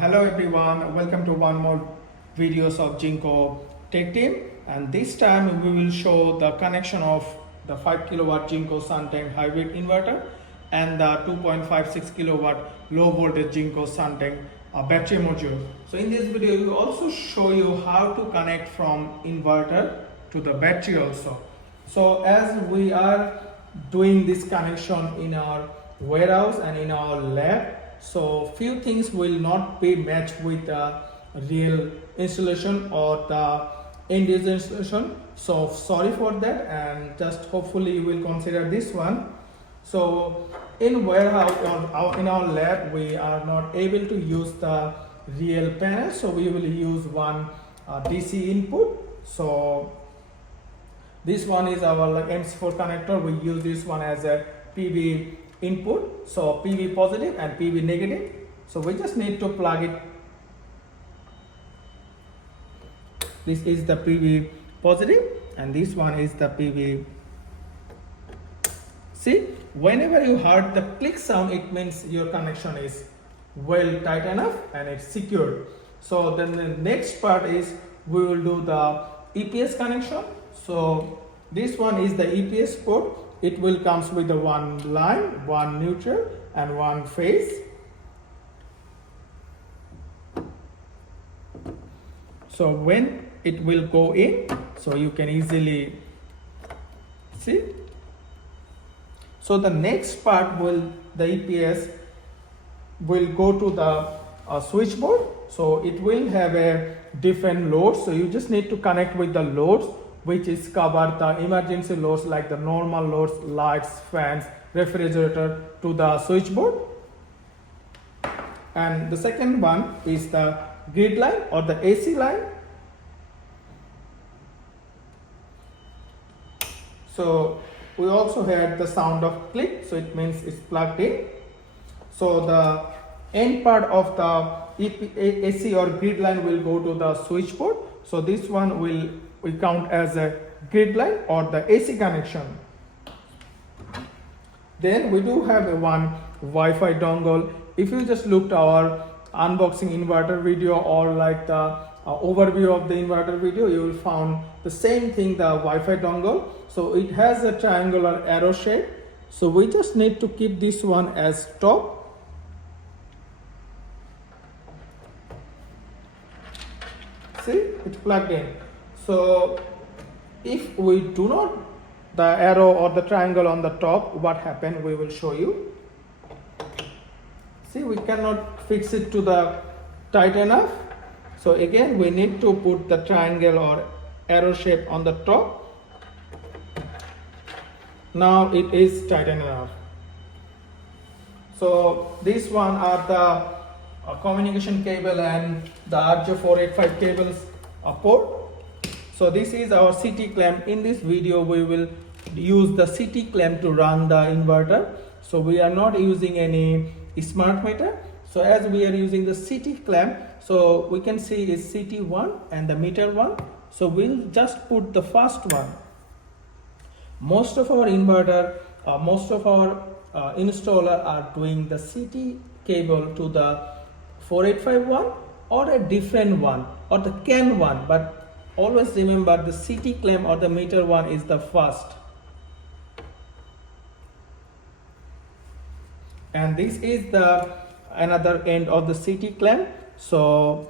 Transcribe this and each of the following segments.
Hello everyone, welcome to one more videos of Jinko Tech Team, and this time we will show the connection of the 5 kilowatt Jinko Suntank hybrid inverter and the 2.56 kilowatt low voltage Jinko Suntank battery module. So in this video we will also show you how to connect from inverter to the battery also. So as we are doing this connection in our warehouse and in our lab, so few things will not be matched with the real installation or the end user installation. So sorry for that, and just hopefully you will consider this one. So in warehouse or in our lab we are not able to use the real panel, so we will use one DC input. So this one is our MC4 connector. We use this one as a PV input, so PV positive and PV negative. So we just need to plug it. This is the PV positive and this one is the PV. See, whenever you heard the click sound, it means your connection is well tight enough and it's secured. So then the next part is we will do the EPS connection. So this one is the EPS port. It will comes with the one line, one neutral and one phase. So when it will go in, so you can easily see. So the next part will, the EPS will go to the switchboard. So it will have a different load. So you just need to connect with the loads, which is cover the emergency loads like the normal loads, lights, fans, refrigerator to the switchboard. And the second one is the grid line or the AC line. So we also had the sound of click, so it means it's plugged in. So the end part of the AC or grid line will go to the switchboard. So this one we count as a grid line or the AC connection. Then we do have a one Wi-Fi dongle. If you just looked our unboxing inverter video or like the overview of the inverter video, you will found the same thing, the Wi-Fi dongle. So it has a triangular arrow shape. So we just need to keep this one as top. See, it's plugged in. So if we do not the arrow or the triangle on the top, what happened we will show you. See, we cannot fix it to the tight enough. So again we need to put the triangle or arrow shape on the top. Now it is tight enough. So this one are the communication cable and the RJ485 cables port. So this is our CT clamp. In this video we will use the CT clamp to run the inverter. So we are not using any smart meter. So as we are using the CT clamp, so we can see is CT1 and the meter 1. So we'll just put the first one. Most of our inverter, most of our installer are doing the CT cable to the 4851 or a different one or the CAN one, but always remember the CT clamp or the meter one is the first. And this is the another end of the CT clamp. So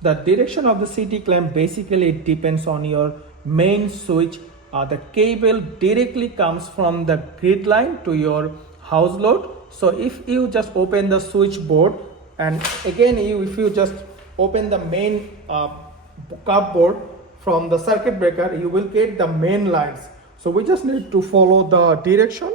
the direction of the CT clamp basically it depends on your main switch. The cable directly comes from the grid line to your house load. So if you just open the switchboard and again if you just open the main cupboard from the circuit breaker, you will get the main lines. So we just need to follow the direction.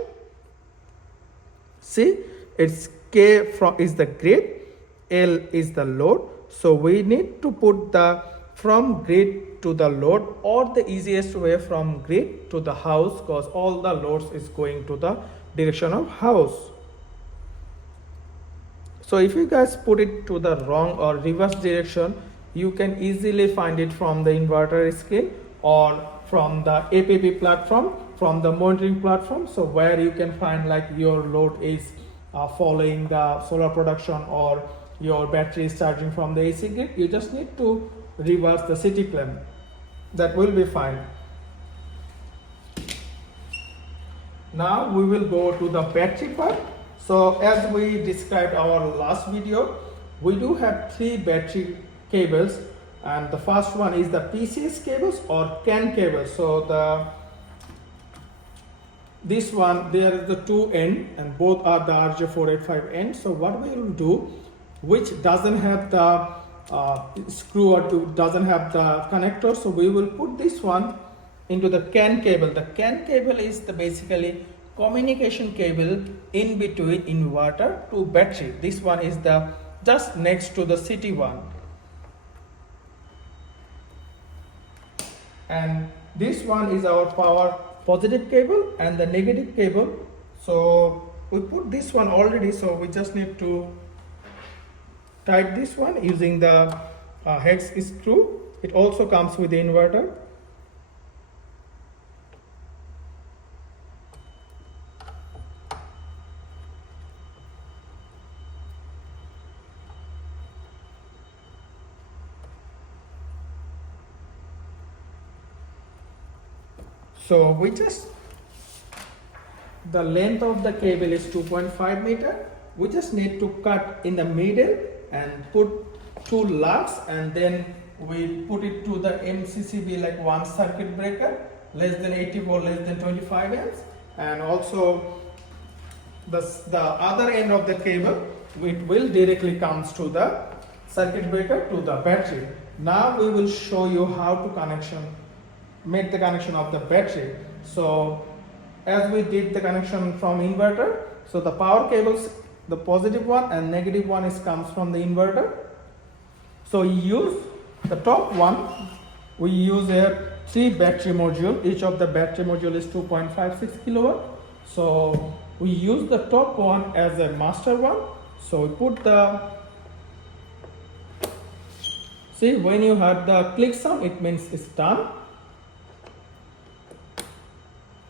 See, it's K is the grid, L is the load. So we need to put the from grid to the load, or the easiest way from grid to the house, because all the loads is going to the direction of house. So if you guys put it to the wrong or reverse direction, you can easily find it from the inverter screen or from the APP platform, from the monitoring platform. So where you can find like your load is following the solar production or your battery is charging from the AC grid, you just need to reverse the city clamp. That will be fine. Now we will go to the battery part. So as we described our last video, we do have 3 battery cables, and the first one is the PCS cables or CAN cables. So this one, there is the 2 end and both are the RJ485 end. So what we will do, which doesn't have the screw or doesn't have the connector, so we will put this one into the CAN cable. The CAN cable is the basically communication cable in between inverter to battery. This one is the just next to the city one, and this one is our power positive cable and the negative cable. So we put this one already, so we just need to tight this one using the hex screw. It also comes with the inverter. So the length of the cable is 2.5 meter. We just need to cut in the middle and put 2 lugs, and then we put it to the MCCB like 1 circuit breaker, less than 80 volt, less than 25 amps, and also the other end of the cable, it will directly comes to the circuit breaker to the battery. Now we will show you how to make the connection of the battery. So as we did the connection from inverter, so the power cables, the positive one and negative one comes from the inverter. So we use the top one, we use a 3 battery module. Each of the battery module is 2.56 kilowatt. So we use the top one as a master one. So we put see, when you heard the click sound, it means it's done.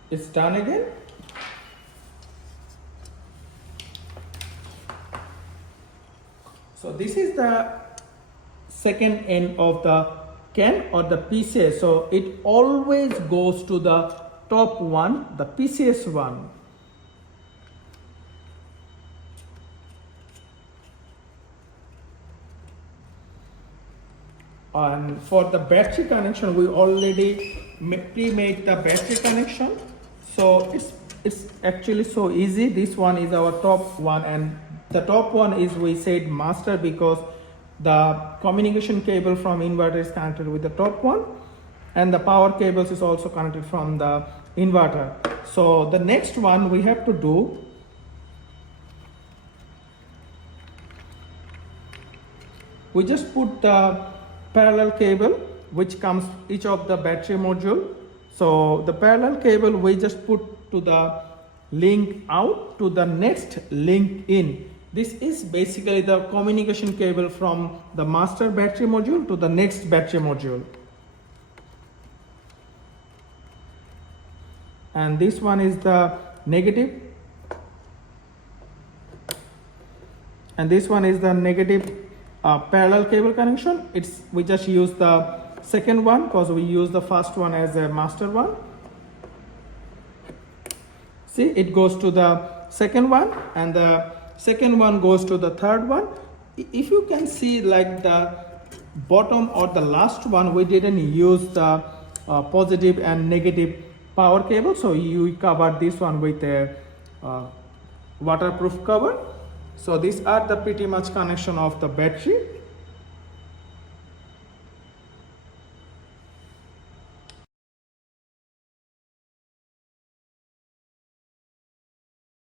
It's done again. So this is the second end of the CAN or the PCS. So it always goes to the top one, the PCS one. And for the battery connection, we already pre-made the battery connection. So it's actually so easy. This one is our top one, and the top one is, we said, master, because the communication cable from inverter is connected with the top one, and the power cables is also connected from the inverter. So the next one we have to do, we just put the parallel cable which comes each of the battery module. So the parallel cable we just put to the link out to the next link in. This is basically the communication cable from the master battery module to the next battery module. And this one is the negative. And this one is the negative parallel cable connection. We just use the second one because we use the first one as a master one. See, it goes to the second one, and the second one goes to the third one. If you can see, like the bottom or the last one, we didn't use the positive and negative power cable, so you covered this one with a waterproof cover. So these are the pretty much connection of the battery.